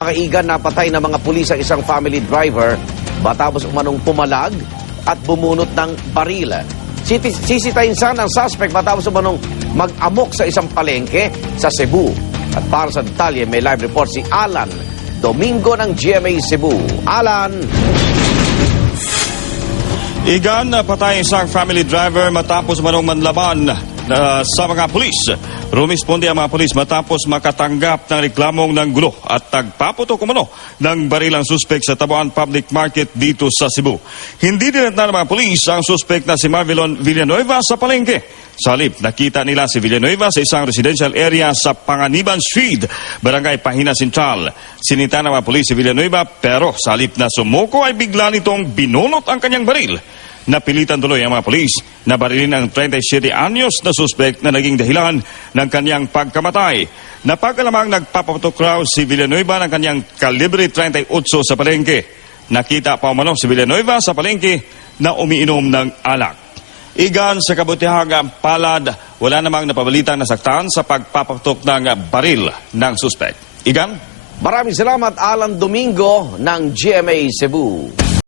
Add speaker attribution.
Speaker 1: Kaigan napatay ng mga pulis ang isang family driver matapos umanong pumalag at bumunot ng baril. Sisitayin sana ang suspect matapos umanong mag-amok sa isang palengke sa Cebu. At para sa detalye, may live report si Alan Domingo ng GMA Cebu. Alan!
Speaker 2: Igan patay ang isang family driver matapos manong manlaban na sa mga pulis. Rumisponde ang mga pulis matapos makatanggap ng reklamong ng gulo at tagpaputok umano ng barilang suspect sa Tabuan Public Market dito sa Cebu. Hindi din ng mga pulis ang suspect na si Marvelon Villanueva sa palengke. Sa halip, nakita nila si Villanueva sa isang residential area sa Panganiban Street, Barangay Pahina Central. Sinita ng mga pulis si Villanueva pero sa halip na sumuko ay bigla nitong binunot ang kanyang baril. Napilitan tuloy ang mga polis na barilin ang 37 anyos na suspect na naging dahilan ng kanyang pagkamatay. Napagalamang nagpapatok raw si Villanueva ng kanyang kalibre 38 sa palengke. Nakita pa umano si Villanueva sa palengke na umiinom ng alak. Igan sa kabutihang palad, wala namang napabalitang nasaktan sa pagpapatok ng baril ng suspect. Igan?
Speaker 1: Maraming salamat Alan Domingo ng GMA Cebu.